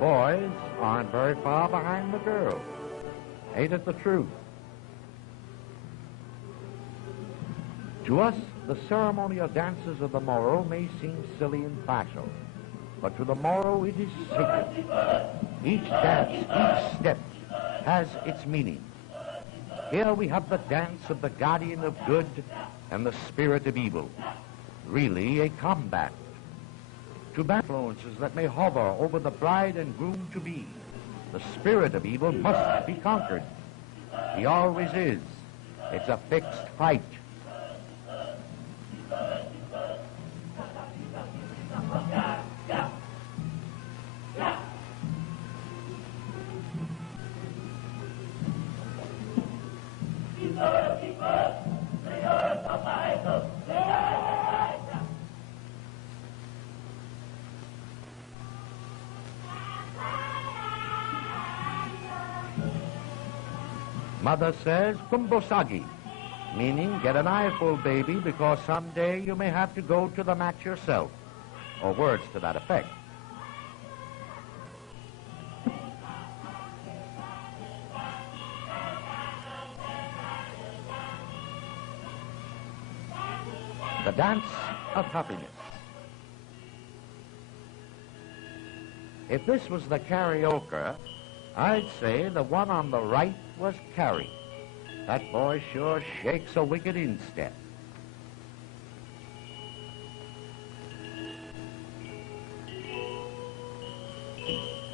boys aren't very far behind the girls. Ain't it the truth? To us, the ceremonial dances of the Moro may seem silly and facile, but to the Moro it is sacred. Each dance, each step has its meaning. Here we have the dance of the guardian of good and the spirit of evil, really a combat. To influences that may hover over the bride and groom-to-be, the spirit of evil must be conquered. He always is. It's a fixed fight. Mother says, kumbosagi, meaning get an eyeful, baby, because someday you may have to go to the match yourself, or words to that effect. The dance of happiness. If this was the karaoke, I'd say the one on the right was Carrie. That boy sure shakes a wicked instep.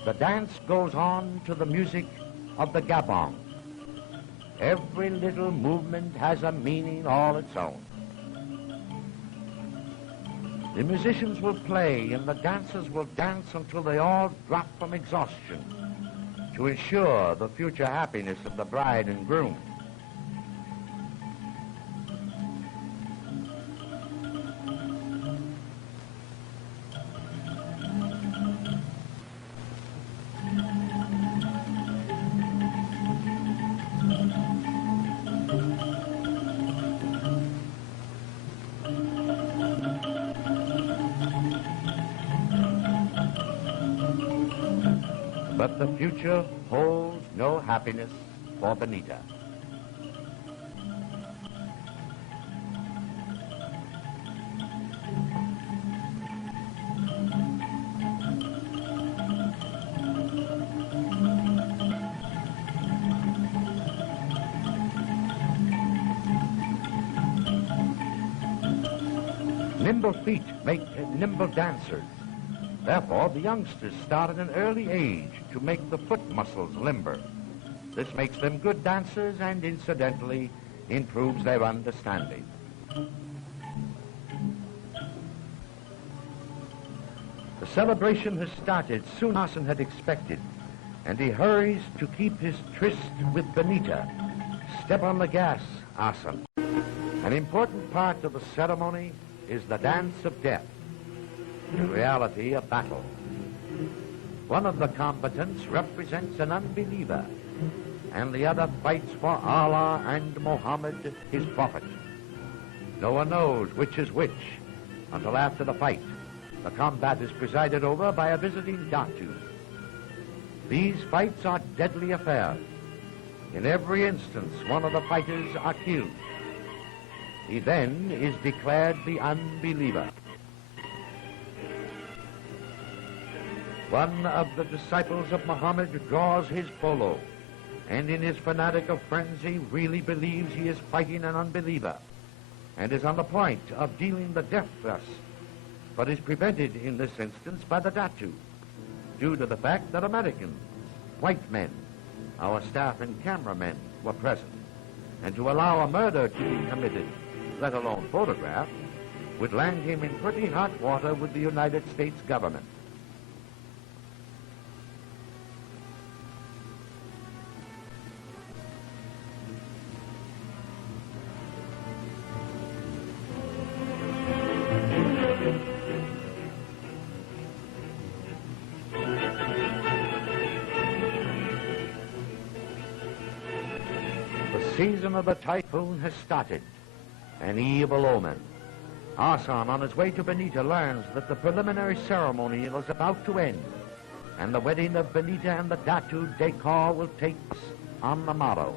The dance goes on to the music of the gabong. Every little movement has a meaning all its own. The musicians will play and the dancers will dance until they all drop from exhaustion to ensure the future happiness of the bride and groom. But the future holds no happiness for Pineda. Nimble feet make nimble dancers. Therefore, the youngsters start at an early age to make the foot muscles limber. This makes them good dancers and, incidentally, improves their understanding. The celebration has started soon as Asen had expected, and he hurries to keep his tryst with Pineda. Step on the gas, Asen. An important part of the ceremony is the dance of death. In reality, a battle. One of the combatants represents an unbeliever, and the other fights for Allah and Muhammad, his prophet. No one knows which is which until after the fight. The combat is presided over by a visiting datu. These fights are deadly affairs. In every instance, one of the fighters are killed. He then is declared the unbeliever. One of the disciples of Muhammad draws his polo, and in his fanatical frenzy really believes he is fighting an unbeliever, and is on the point of dealing the death thrust, but is prevented in this instance by the datu, due to the fact that Americans, white men, our staff and cameramen, were present, and to allow a murder to be committed, let alone photographed, would land him in pretty hot water with the United States government. The season of the typhoon has started, an evil omen. Asen, on his way to Pineda, learns that the preliminary ceremony is about to end. and the wedding of Benita and the Datu Decor will take place on the morrow.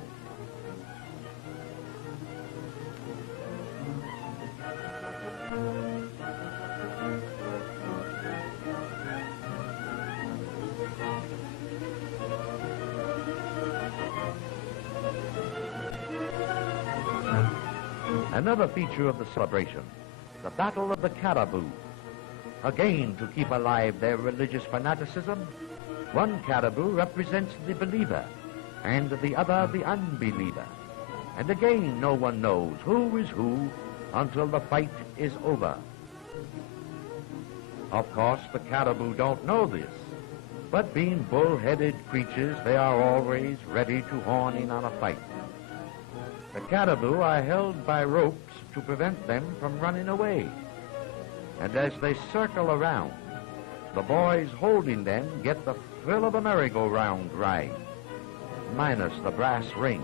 Another feature of the celebration, the Battle of the Caribou. Again, to keep alive their religious fanaticism, one caribou represents the believer and the other the unbeliever. And again, no one knows who is who until the fight is over. Of course, the caribou don't know this, but being bull-headed creatures, they are always ready to horn in on a fight. The caribou are held by ropes to prevent them from running away. And as they circle around, the boys holding them get the thrill of a merry-go-round ride, minus the brass ring.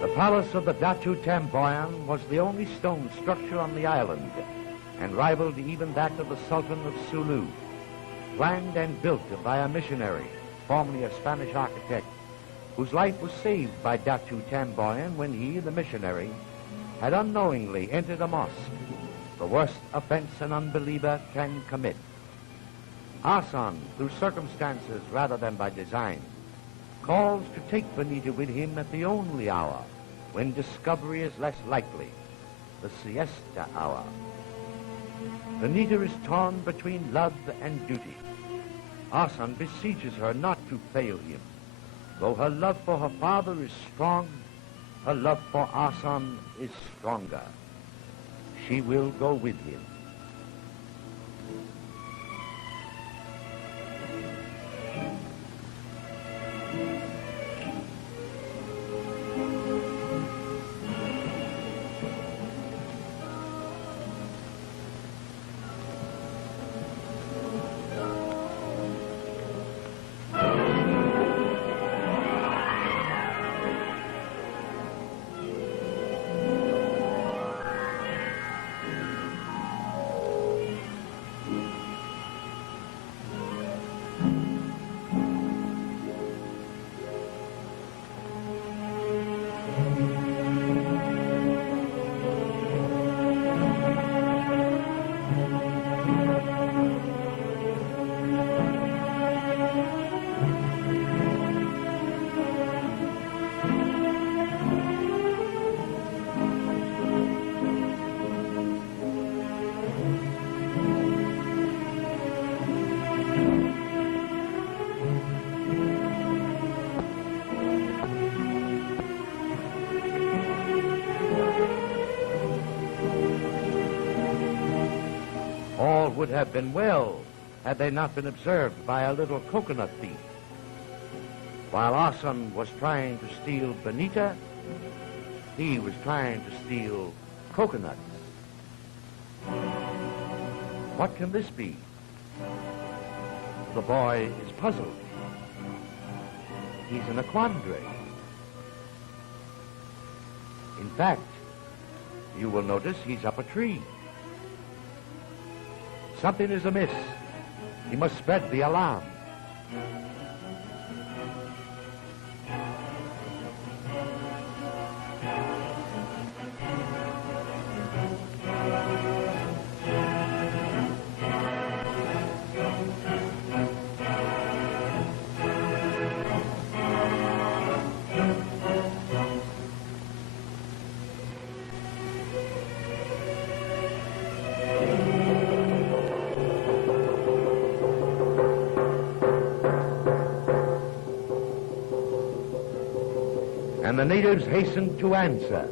The palace of the Datu Tamboyan was the only stone structure on the island, and rivaled even that of the Sultan of Sulu, planned and built by a missionary, formerly a Spanish architect, whose life was saved by Datu Tamboyan when he, the missionary, had unknowingly entered a mosque, the worst offense an unbeliever can commit. Asan, through circumstances rather than by design, calls to take Benita with him at the only hour when discovery is less likely, the siesta hour. Benita is torn between love and duty. Asan beseeches her not to fail him. Though her love for her father is strong, her love for Asan is stronger. She will go with him. All would have been well had they not been observed by a little coconut thief. While Asan was trying to steal Benita, he was trying to steal coconuts. What can this be? The boy is puzzled. He's in a quandary. In fact, you will notice he's up a tree. Something is amiss. He must spread the alarm. And the natives hastened to answer.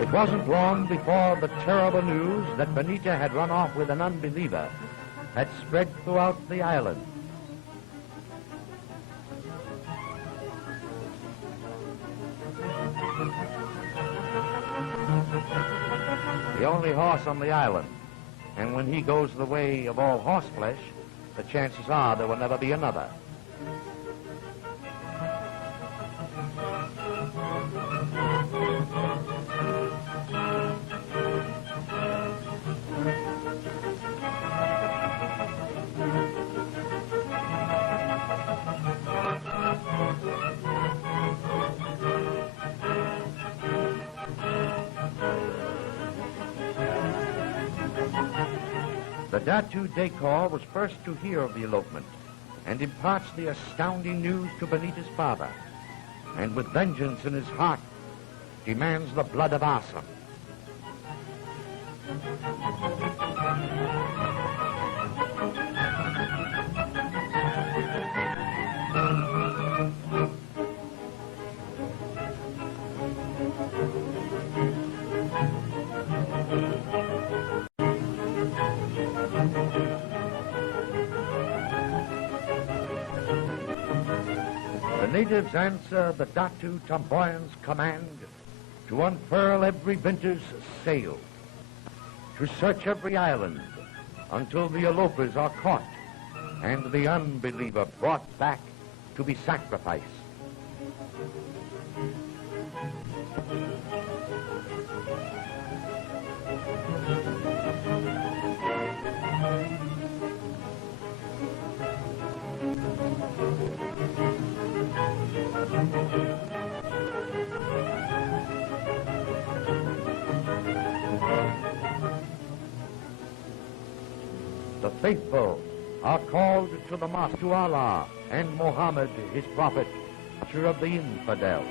It wasn't long before the terrible news that Pineda had run off with an unbeliever had spread throughout the island. The only horse on the island, and when he goes the way of all horseflesh, the chances are there will never be another. The Datu Decor was first to hear of the elopement and imparts the astounding news to Pineda's father, and with vengeance in his heart demands the blood of Asan. The natives answer the Datu Tomboyan's command to unfurl every vinter's sail, to search every island until the elopers are caught and the unbeliever brought back to be sacrificed. The faithful are called to the mosque to Allah and Muhammad, his prophet, teacher of the infidel.